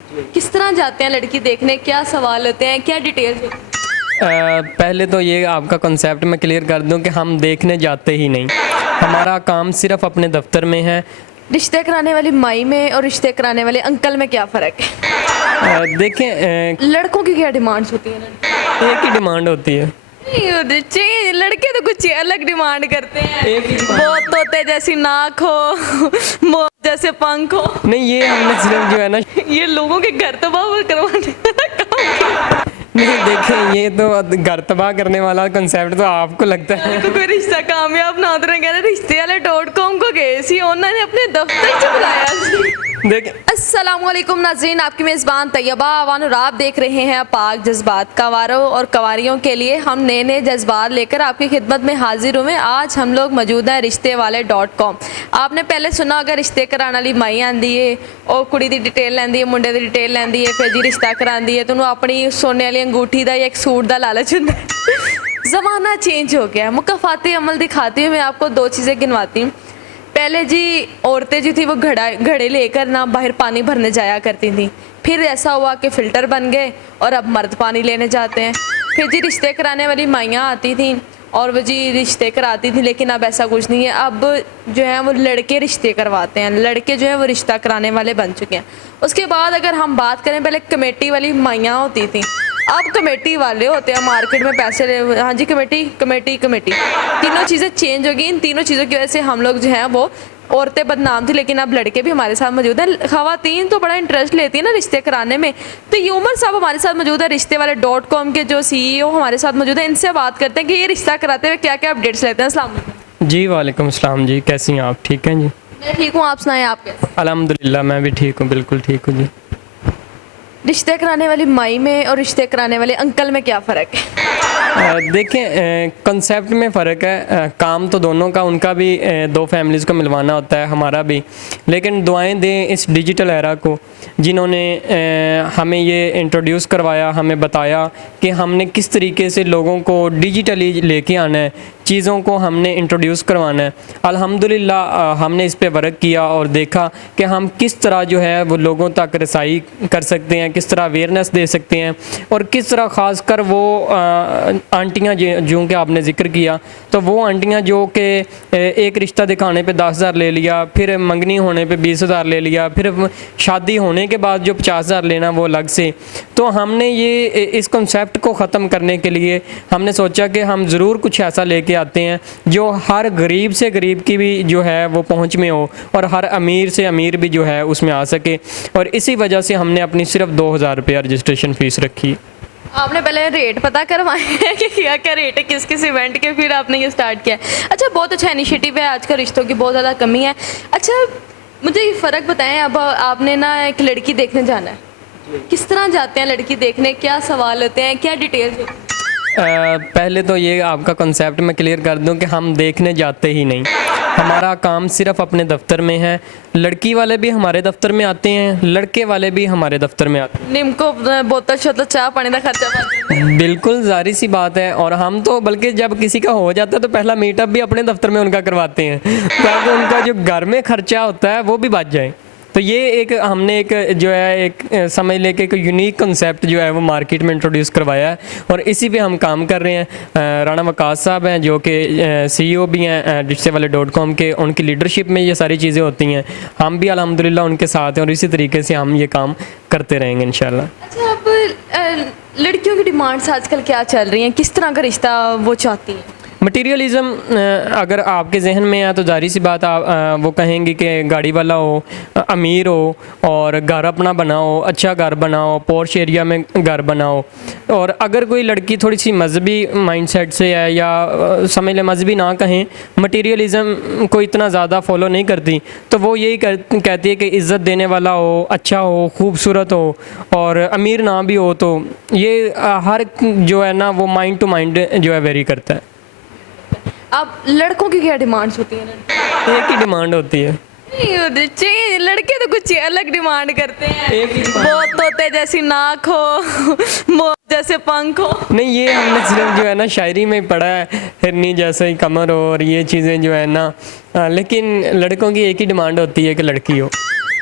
किस तरह जाते हैं लड़की देखने, क्या सवाल होते हैं, क्या डिटेल्स होती हैं? पहले तो ये आपका कॉन्सेप्ट मैं क्लियर कर दूं कि हम देखने जाते ही नहीं। हमारा काम सिर्फ अपने दफ्तर में है। रिश्ते कराने वाली माई में और रिश्ते कराने वाले अंकल में क्या फ़र्क है? देखें, लड़कों की क्या डिमांड्स होती हैं? एक ही डिमांड होती है। नहीं, लड़के तो कुछ अलग डिमांड करते हैं। एक ही वो तोते जैसी नाक हो, मोर जैसे पंख हो। नहीं, ये हमने सिर्फ जो है ना, ये लोगों के घर तबाह करवाने वाला काम है। नहीं देखें, ये तो घर तबाह करने वाला कॉन्सेप्ट तो आपको लगता है। को कोई रिश्ता कामयाब ना होता कह रहे रिश्ते वाले .com को गए सी, उन्होंने अपने दफ्तर से बुलाया सी। देखें, अस्सलामुअलैकुम नाज़रीन, आपकी मेज़बान तैयबा अवान और आप देख रहे हैं पाक जज्बात। कंवारों और कंवारियों के लिए हम नए नए जज्बात लेकर आपकी खिदमत में हाजिर हुए। आज हम लोग मौजूद हैं रिश्ते वाले .com। आपने पहले सुना अगर रिश्ते कराने वाली माई आंदी है और कुड़ी की डिटेल लैंदी है, मुंडे की डिटेल लैंदी है, फिर जी रिश्ता करांदी है तो उन्होंने अपनी सोने वाली अंगूठी का या एक सूट का लालच होंदा है। ज़माना चेंज हो गया। मुकाफ़ाती अमल दिखाती हुई मैं आपको दो चीज़ें गिनवाती हूँ। पहले जी औरतें जो थी वो घड़े लेकर ना बाहर पानी भरने जाया करती थी। फिर ऐसा हुआ कि फ़िल्टर बन गए और अब मर्द पानी लेने जाते हैं। फिर जी रिश्ते कराने वाली माइयाँ आती थी और वो जी रिश्ते कराती थी, लेकिन अब ऐसा कुछ नहीं है। अब जो है वो लड़के रिश्ते करवाते हैं, लड़के जो है वो रिश्ता कराने वाले बन चुके हैं। उसके बाद अगर हम बात करें, पहले कमेटी वाली माइयाँ होती थी, अब कमेटी वाले होते हैं मार्केट में पैसे ले। हाँ जी, कमेटी कमेटी कमेटी, तीनों चीज़ें चेंज हो गई। इन तीनों चीज़ों की वजह से हम लोग जो हैं वो औरतें बदनाम थी, लेकिन अब लड़के भी हमारे साथ मौजूद हैं। ख़वातीन तो बड़ा इंटरेस्ट लेती है ना रिश्ते कराने में। तो ये उमर साहब हमारे साथ मौजूद है, रिश्ते वाले .com के जो CEO हमारे साथ मौजूद है। इनसे बात करते हैं कि ये रिश्ता कराते हुए क्या क्या अपडेट्स लेते हैं। अस्सलाम वालेकुम। जी वालेकुम अस्सलाम जी, कैसी हैं आप? ठीक हैं जी? मैं ठीक हूँ, आप सुनाएं आप कैसे? अल्हम्दुलिल्लाह मैं भी ठीक हूँ, बिल्कुल ठीक हूँ जी। रिश्ते कराने वाली माई में और रिश्ते कराने वाले अंकल में क्या फ़र्क है? देखें, कॉन्सेप्ट में फ़र्क है। काम तो दोनों का, उनका भी दो फैमिलीज़ को मिलवाना होता है, हमारा भी। लेकिन दुआएं दें इस डिजिटल एरा को, जिन्होंने हमें ये इंट्रोड्यूस करवाया, हमें बताया कि हमने किस तरीके से लोगों को डिजिटली लेके आना है, चीज़ों को हमने इंट्रोड्यूस करवाना है। अल्हम्दुलिल्लाह हमने इस पे वर्क किया और देखा कि हम किस तरह जो है वो लोगों तक रसाई कर सकते हैं, किस तरह अवेयरनेस दे सकते हैं, और किस तरह ख़ास कर वो आंटियाँ जो कि आपने ज़िक्र किया, तो वो आंटियाँ जो कि एक रिश्ता दिखाने पे 10,000 ले लिया, फिर मंगनी होने पे 20,000 ले लिया, फिर शादी होने के बाद जो 50,000 लेना वो अलग से। तो हमने ये इस कॉन्सेप्ट को ख़त्म करने के लिए हमने सोचा कि हम ज़रूर कुछ ऐसा लेके आते हैं जो हर गरीब से गरीब की भी जो है वो पहुंच में हो, और हर अमीर से अमीर भी जो है उसमें आ सके। और इसी वजह से हमने अपनी सिर्फ 2,000 रुपया रजिस्ट्रेशन फ़ीस रखी। आपने पहले रेट पता करवाए हैं कि क्या क्या रेट है किस किस इवेंट के, फिर आपने ये स्टार्ट किया? अच्छा, बहुत अच्छा इनिशिएटिव है। आजकल रिश्तों की बहुत ज़्यादा कमी है। अच्छा, मुझे ये फ़र्क बताएं, अब आपने ना एक लड़की देखने जाना है, किस तरह जाते हैं लड़की देखने, क्या सवाल होते हैं, क्या डिटेल्स होती हैं? पहले तो ये आपका कॉन्सेप्ट मैं क्लियर कर दूं कि हम देखने जाते ही नहीं। हमारा काम सिर्फ अपने दफ्तर में है। लड़की वाले भी हमारे दफ्तर में आते हैं, लड़के वाले भी हमारे दफ्तर में आते हैं। निम्को बोतल शोतल चाह पानी का खर्चा पाते बिल्कुल जारी सी बात है। और हम तो बल्कि जब किसी का हो जाता है तो पहला मीटअप भी अपने दफ्तर में उनका करवाते हैं, ताकि उनका जो घर में खर्चा होता है वो भी बच जाए। तो ये एक हमने एक जो है एक समझ लेके एक यूनिक कंसेप्ट जो है वो मार्केट में इंट्रोड्यूस करवाया है, और इसी पे हम काम कर रहे हैं। राना वकास साहब हैं जो कि CEO भी हैं रिश्ते वाले .com के, उनकी लीडरशिप में ये सारी चीज़ें होती हैं। हम भी अल्हम्दुलिल्लाह उनके साथ हैं और इसी तरीके से हम ये काम करते रहेंगे इंशाल्लाह। अच्छा, अब लड़कियों की डिमांड्स आजकल क्या चल रही हैं, किस तरह का रिश्ता वो चाहती हैं? मटीरियलिज़म अगर आपके जहन में है तो जारी सी बात आप वो कहेंगे कि गाड़ी वाला हो, अमीर हो, और घर अपना बनाओ, अच्छा घर बनाओ, पॉश एरिया में घर बनाओ। और अगर कोई लड़की थोड़ी सी मजहबी माइंडसेट से है, या समझ लें मजहबी ना कहें, मटीरियलिज़म को इतना ज़्यादा फॉलो नहीं करती, तो वो यही कहती है कि इज़्ज़त देने वाला हो, अच्छा हो, खूबसूरत हो, और अमीर ना भी हो। तो ये हर जो है ना वो माइंड टू माइंड जो है वेरी करता है। अब लड़कों की क्या डिमांड्स होती हैं? एक ही डिमांड होती है। नहीं, लड़के तो कुछ अलग डिमांड करते हैं। एक ही वो तोते जैसी नाक हो, मोर जैसे पंख हो। नहीं, ये हमने सिर्फ जो है ना शायरी में पढ़ा है, हिरनी जैसे ही कमर हो, और ये चीज़ें जो है ना, लेकिन लड़कों की एक ही डिमांड होती है कि लड़की हो।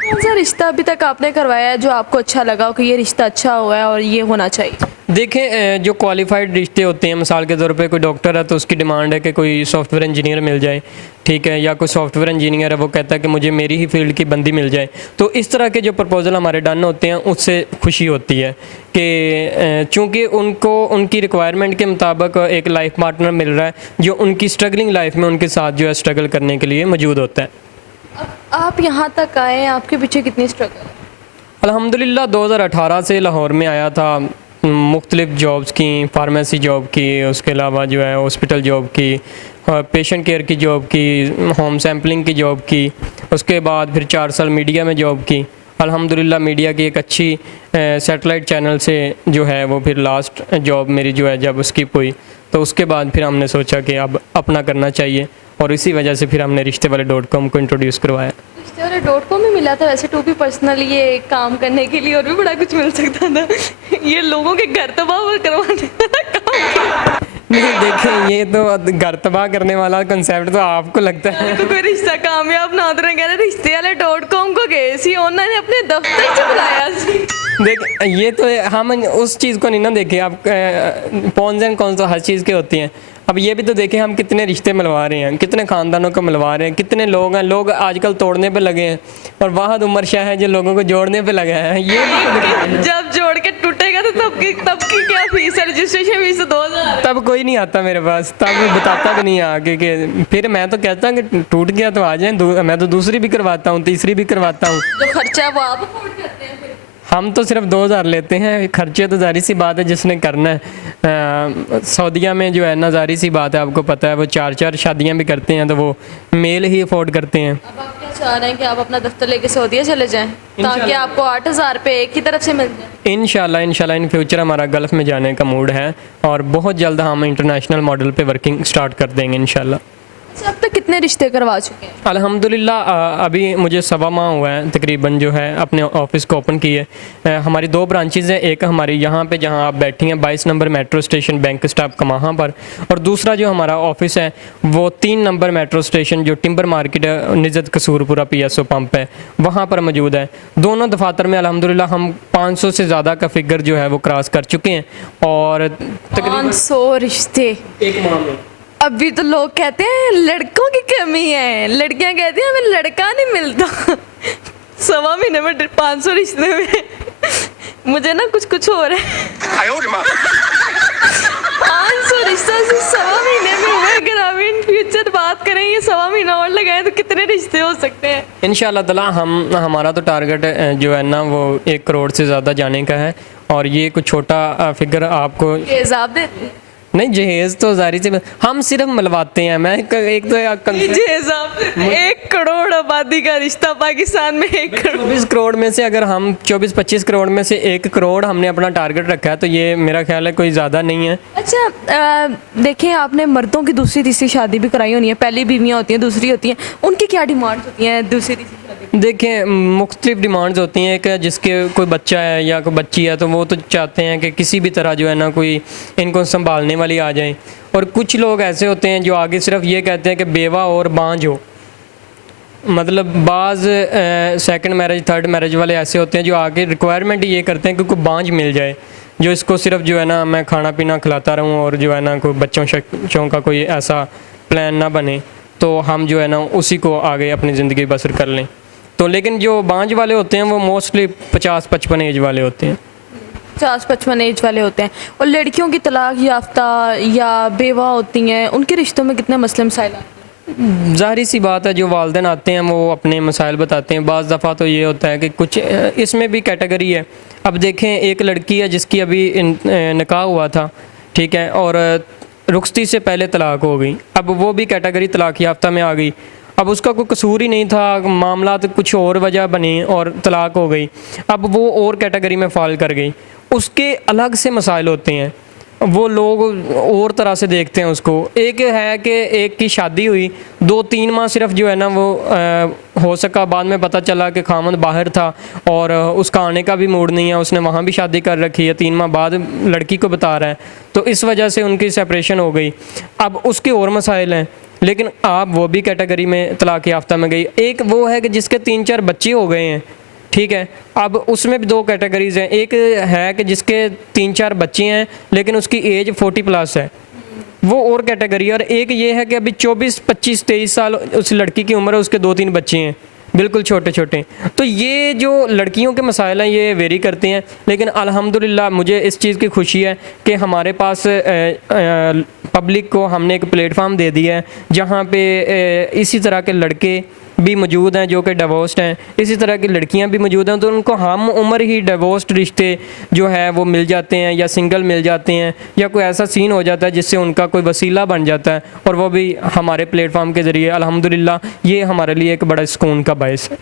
कौन सा रिश्ता अभी तक आपने करवाया है जो आपको अच्छा लगा हो कि ये रिश्ता अच्छा हुआ है और ये होना चाहिए? देखें, जो क्वालिफाइड रिश्ते होते हैं, मिसाल के तौर पे कोई डॉक्टर है तो उसकी डिमांड है कि कोई सॉफ्टवेयर इंजीनियर मिल जाए, ठीक है, या कोई सॉफ्टवेयर इंजीनियर है वो कहता है कि मुझे मेरी ही फील्ड की बंदी मिल जाए। तो इस तरह के जो प्रपोजल हमारे डन होते हैं उससे खुशी होती है कि चूँकि उनको उनकी रिक्वायरमेंट के मुताबिक एक लाइफ पार्टनर मिल रहा है जो उनकी स्ट्रगलिंग लाइफ में उनके साथ जो है स्ट्रगल करने के लिए मौजूद होता है। अब आप यहाँ तक आए, आपके पीछे कितनी स्ट्रगल है? अल्हम्दुलिल्लाह 2018 से लाहौर में आया था, मुख्तलिफ़ जॉब्स की, फार्मेसी जॉब की, उसके अलावा जो है हॉस्पिटल जॉब की, पेशेंट केयर की जॉब की, होम सैम्पलिंग की जॉब की, उसके बाद फिर 4 साल मीडिया में जॉब की। अल्हम्दुलिल्लाह मीडिया की एक अच्छी सैटेलाइट चैनल से जो है वो फिर लास्ट जॉब मेरी जो है जब स्किप हुई तो उसके बाद फिर हमने सोचा कि अब अपना करना चाहिए और इसी वजह से फिर हमने रिश्ते वाले .com को इंट्रोड्यूस करवाया। रिश्ते वाले .com में मिला था, वैसे तो भी पर्सनली ये काम करने के लिए और भी बड़ा कुछ मिल सकता था। ये लोगों के घर तबाह करवाने वाला काम। नहीं देखें, ये तो घर तबाह करने वाला कंसेप्ट तो आपको लगता है। तो कोई रिश्ता कामयाब ना होता, कह रहे रिश्ते वाले .com को गए सी, उन्होंने अपने दफ्तर से बुलाया सी। देख, ये तो हम उस चीज़ को नहीं ना देखें, आप पॉन्स एंड कॉन्स तो हर चीज़ के होती हैं। अब ये भी तो देखें हम कितने रिश्ते मिलवा रहे हैं, कितने ख़ानदानों को मिलवा रहे हैं, कितने लोग हैं, लोग आजकल तोड़ने पे लगे हैं और वाहद उमर शाह है जो लोगों को जोड़ने पे लगा है। ये भी जब जोड़ के टूटेगा तो तब की क्या फीस है? Registration fees 2000। तब कोई नहीं आता मेरे पास, तब बताता भी नहीं है आगे के। फिर मैं तो कहता हूँ कि टूट गया तो आ जाए, मैं तो दूसरी भी करवाता हूँ, तीसरी भी करवाता हूँ। जो खर्चा है वो आप अफोर्ड करते हैं? फिर हम तो सिर्फ 2000 लेते हैं, खर्चे तो जारी सी बात है जिसने करना है। सऊदीया में जो है ना जारी सी बात है, आपको पता है वो 4-4 शादियां भी करते हैं तो वो मेल ही अफोर्ड करते हैं। अब आप क्या चाह रहे हैं कि आप अपना दफ्तर लेके सऊदीया चले जाएं ताकि आपको 8000 पे एक ही तरफ से मिल जाए? इंशाल्लाह इन फ्यूचर हमारा गल्फ़ में जाने का मूड है और बहुत जल्द हम इंटरनेशनल मॉडल पे वर्किंग स्टार्ट कर देंगे इंशाल्लाह। अच्छा, अब तक कितने रिश्ते करवा चुके हैं? अल्हम्दुलिल्लाह अभी मुझे 1.25 माह हुआ है तकरीबन जो है अपने ऑफ़िस को ओपन किए। हमारी 2 ब्रांचेज़ हैं, एक हमारी यहाँ पे जहाँ आप बैठी हैं 22 number metro station bank stop कमाहाँ पर, और दूसरा जो हमारा ऑफ़िस है वो 3 नंबर मेट्रो स्टेशन जो टिम्बर मार्केट है निज़त कसूरपुरा PSO पंप है वहाँ पर मौजूद है। दोनों दफातर में अल्हम्दुलिल्लाह हम 500 से ज़्यादा का फिगर जो है वो क्रॉस कर चुके हैं और तकरीबन 500 रिश्ते एक माह में। अभी तो लोग कहते हैं लड़कों की कमी है, लड़कियां कहती हैं हमें लड़का नहीं मिलता। 1.25 महीने में 500 रिश्ते में मुझे ना कुछ हो रहा है। 500 रिश्ता से 1.25 महीने में हुआ। अगर हम इन फ्यूचर बात करें ये 1.25 महीना और लगाए तो कितने रिश्ते हो सकते हैं? इंशाल्लाह ताला हमारा तो टारगेट जो है ना वो 1 करोड़ से ज़्यादा जाने का है और ये कुछ छोटा फिगर आपको हिसाब देते हैं? नहीं, जहेज़ तो जारी से हम सिर्फ मिलवाते हैं। मैं एक तो 1 करोड़ आबादी का रिश्ता पाकिस्तान में 1 करोड़ 24 करोड़ में से अगर हम 24-25 करोड़ में से 1 करोड़ हमने अपना टारगेट रखा है तो ये मेरा ख्याल है कोई ज़्यादा नहीं है। अच्छा, देखिए आपने मर्दों की दूसरी तीसरी शादी भी कराई होनी है, पहली बीवियाँ होती हैं, दूसरी होती हैं, उनकी क्या डिमांड्स होती हैं दूसरी तीसरी शादी? देखें, मुख्तलिफ डिमांड्स होती हैं कि जिसके कोई बच्चा है या कोई बच्ची है तो वो तो चाहते हैं कि किसी भी तरह जो है ना कोई इनको संभालने वाली आ जाए, और कुछ लोग ऐसे होते हैं जो आगे सिर्फ ये कहते हैं कि बेवा और बांझ हो। मतलब बाज़ सेकंड मैरिज थर्ड मैरिज वाले ऐसे होते हैं जो आगे रिक्वायरमेंट ये करते हैं कि कोई बांझ मिल जाए जो इसको सिर्फ जो है ना मैं खाना पीना खिलाता रहूं और जो है ना कोई बच्चों का कोई ऐसा प्लान ना बने तो हम जो है ना उसी को आगे अपनी ज़िंदगी बसर कर लें। तो लेकिन जो बांझ वाले होते हैं वो मोस्टली 50-55 एज वाले होते हैं। 50-55 एज वाले होते हैं। और लड़कियों की तलाक याफ्ता या बेवा होती हैं, उनके रिश्तों में कितने मसले मसाइल आते हैं? ज़ाहिर सी बात है, जो वालिदैन आते हैं वो अपने मसाइल बताते हैं। बाज़ दफ़ा तो ये होता है कि कुछ इसमें भी कैटेगरी है। अब देखें, एक लड़की है जिसकी अभी निकाह हुआ था, ठीक है, और रुखसती से पहले तलाक हो गई। अब वो भी कैटेगरी तलाक याफ्ता में आ गई। अब उसका कोई कसूर ही नहीं था, मामला तो कुछ और वजह बनी और तलाक हो गई। अब वो और कैटेगरी में फ़ाल कर गई। उसके अलग से मसाइल होते हैं, वो लोग और तरह से देखते हैं उसको। एक है कि एक की शादी हुई 2-3 माह सिर्फ जो है ना वो हो सका, बाद में पता चला कि खामद बाहर था और उसका आने का भी मूड नहीं है, उसने वहाँ भी शादी कर रखी है, 3 माह बाद लड़की को बता रहा है, तो इस वजह से उनकी सेपरेशन हो गई। अब उसके और मसाइल हैं। लेकिन आप वो भी कैटेगरी में तलाक याफ्ता में गई। एक वो है कि जिसके 3-4 बच्चे हो गए हैं, ठीक है, अब उसमें भी 2 कैटेगरीज हैं। एक है कि जिसके 3-4 बच्चे हैं लेकिन उसकी एज 40+ है, वो और कैटेगरी है। और एक ये है कि अभी 24, 25, 23 साल उस लड़की की उम्र है, उसके 2-3 बच्चे हैं बिल्कुल छोटे छोटे। तो ये जो लड़कियों के मसाइल हैं ये वेरी करते हैं, लेकिन अल्हम्दुलिल्लाह मुझे इस चीज़ की खुशी है कि हमारे पास पब्लिक को हमने एक प्लेटफार्म दे दिया है जहाँ पे इसी तरह के लड़के भी मौजूद हैं जो कि डिवोर्स्ड हैं, इसी तरह की लड़कियां भी मौजूद हैं। तो उनको हम उम्र ही डिवोर्स्ड रिश्ते जो है वो मिल जाते हैं, या सिंगल मिल जाते हैं, या कोई ऐसा सीन हो जाता है जिससे उनका कोई वसीला बन जाता है, और वो भी हमारे प्लेटफार्म के ज़रिए। अल्हम्दुलिल्लाह ये हमारे लिए एक बड़ा सुकून का बायस है।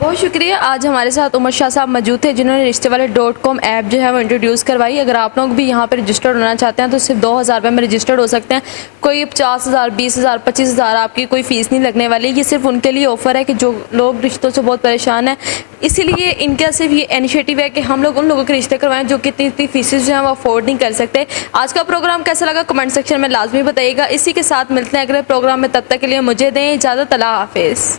बहुत शुक्रिया। आज हमारे साथ उमर शाह साहब मौजूद थे जिन्होंने रिश्तेवाले.com ऐप जो है वो इंट्रोड्यूस करवाई। अगर आप लोग भी यहाँ पर रजिस्टर्ड होना चाहते हैं तो सिर्फ 2000 रुपये में रजिस्टर्ड हो सकते हैं। कोई 50,000, 20,000, 25,000 आपकी कोई फ़ीस नहीं लगने वाली। ये सिर्फ उनके लिए ऑफ़र है कि जो लोग रिश्तों से बहुत परेशान हैं। इसीलिए इनका सिर्फ ये इनिशिएटिव है कि हम लोग उन लोगों के रिश्ते करवाएं जो कि इतनी फ़ीसेस जो हैं वो अफोर्ड नहीं कर सकते। आज का प्रोग्राम कैसा लगा कमेंट सेक्शन में लाजमी बताइएगा। इसी के साथ मिलते हैं अगले प्रोग्राम में, तब तक के लिए मुझे दें इजाज़त। अल्लाह हाफिज़।